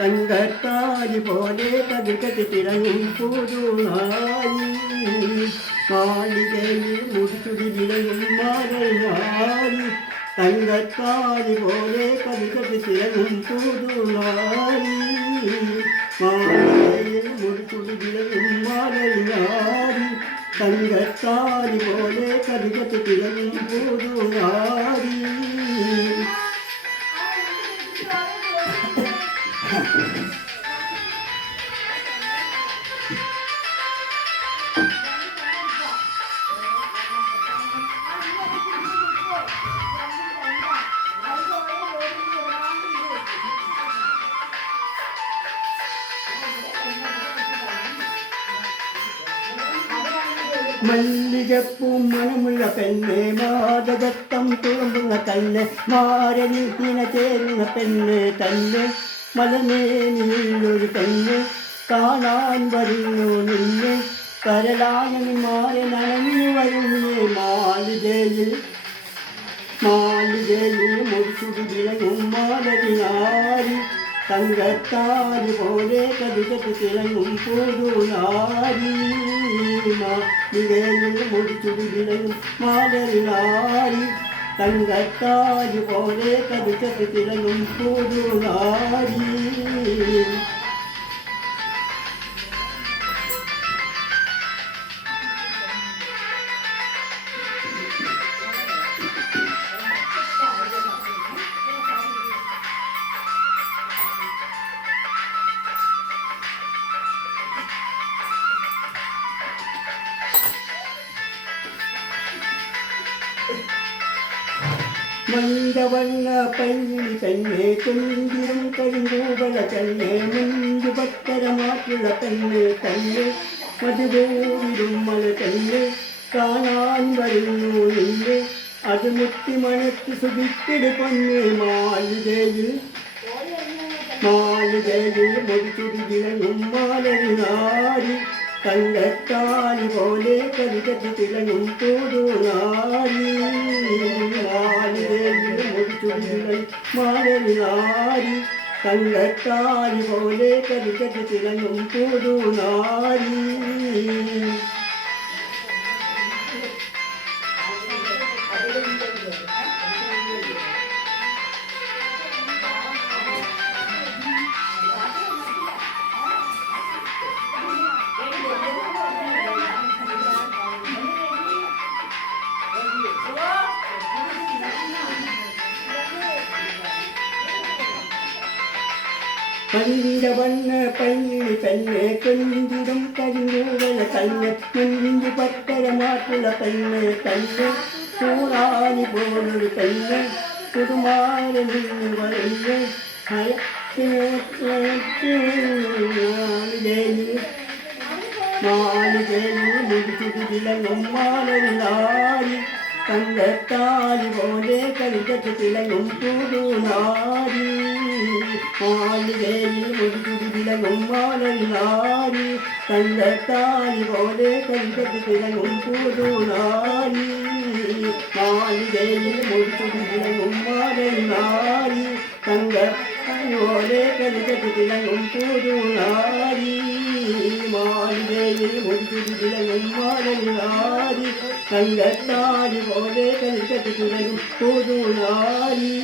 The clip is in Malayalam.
തങ്കത്താരി പോലെ കതിർക്കത്തി തിളങ്ങും പുതുനാരി മാളികയിൽ മുടിച്ചുടി വിളയും മാറി തങ്കത്താരി പോലെ കതിർക്കത്തി തിളങ്ങും പുതുനാരി മാളികയിൽ മുടിച്ചുടി വിളയും മാറി തങ്കത്താരി പോലെ കതിർക്കത്തി തിളങ്ങും പുതുനാരി മല്ലികപ്പൂ മണമുള്ള പെണ്ണ് മാതകത്വം തുളുമ്പുന്ന കണ്ണ് മാരനിൽ ഇന ചേരുന്ന പെണ്ണ് തന്നെ മലമേനിയുള്ളൊരു പെണ്ണ് കാണാൻ വരുന്നു നിന്നെ കരളാനങ്ങി മാരനണഞ്ഞു വരുന്നേ മാളികയിൽ മുടിച്ചുടി വിളങ്ങും മാലരിനാരി തങ്കത്താരി പോലെ കതികത്ത് തിളങ്ങും പുതുനാരി മാളികയിൽ മുടിച്ചുടി വിളങ്ങും മാലരിനാരി തങ്കത്താരി പോലെ കതികത്ത് തിളങ്ങും പുതുനാരി മന്ദവണ്ണ പൈലി തന്നെ കൊഞ്ചിരും കരിങ്കൂവള തന്നെ മുഞ്ചു പത്തരമാറ്റുള്ള തന്നെ തന്നെ മധുപോയിരും മല തന്നെ കാണാൻ വരുന്നു നിന്നെ അത് മുത്തി മണത്തി സുഖിത്തിട് പൊന്നെ മാളികയിൽ മുടിച്ചുടി വിളങ്ങും മാലരിനാരി തങ്കത്താലി പോലെ കതികത്തി തിളങ്ങും പുതുനാരി മുടിച്ചുടി വിളങ്ങും മാലരിനാരി തങ്കത്താലി പോലെ കതികത്തി തിളങ്ങും പുതുനാരി പഞ്ചവണ്ണ പൈലി തന്നെ കൊഞ്ചിരും കരിങ്കൂവല തന്നെ മുഞ്ചു പത്തരമാറ്റുള്ള പെണ്ണ് തന്നെ കൂറാനി പോലൊരു പെണ്ണ് പുതുമാരനിൽ വരുന്നു മാളികയിൽ മുടിച്ചുടി വിളങ്ങും മാലരിനാരി തങ്കത്താലി പോലെ കതികത്ത് തിളങ്ങും പുതുനാരി മാളികയിൽ മുടിച്ചുടി വിളങ്ങും മാലരിനാരി തങ്കത്താലി പോലെ കതികത്ത് തിളങ്ങും പുതുനാരി മാളികയിൽ മുടിച്ചുടി വിളങ്ങും മാലരിനാരി തങ്കത്താലി പോലെ കതികത്ത് തിളങ്ങും പുതുനാരി മാളികയിൽ മുടിച്ചുടി വിളങ്ങും മാലരിനാരി തങ്കത്താലി പോലെ കതികത്ത് തിളങ്ങും പുതുനാരി